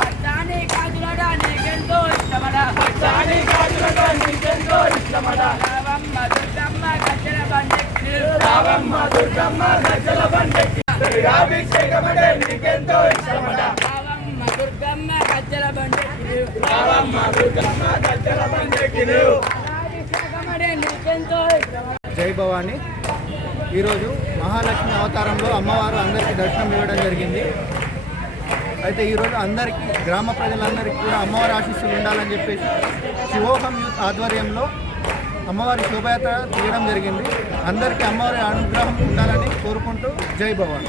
పచ్చాని కాజులడా నీకెంతో ఇష్టమడా. పచ్చాని కాజులడా నీకెంతో ఇష్టమడా. రావమ్మ దుర్గమ్మ గజ్జల బండెక్కి రావమ్మ దుర్గమ్మ గజ్జల బండెక్కి అభిషేకమడే నీకెంతో ఇష్టమడా. రావమ్మ దుర్గమ్మ గజ్జల బండెక్కి రావమ్మ దుర్గమ్మ గజ్జల బండెక్కి అభిషేకమడే నీకెంతో ఇష్టమడా. జై భవాని. ఈరోజు మహాలక్ష్మి అవతారంలో అమ్మవారు అందరికీ దర్శనం ఇవ్వడం జరిగింది. అయితే ఈరోజు అందరికీ గ్రామ ప్రజలందరికీ కూడా అమ్మవారి ఆశీస్సులు ఉండాలని చెప్పేసి శివోహం యూత్ ఆధ్వర్యంలో అమ్మవారి శోభయాత్ర తీయడం జరిగింది. అందరికీ అమ్మవారి అనుగ్రహం ఉండాలని కోరుకుంటూ జై భవాన్.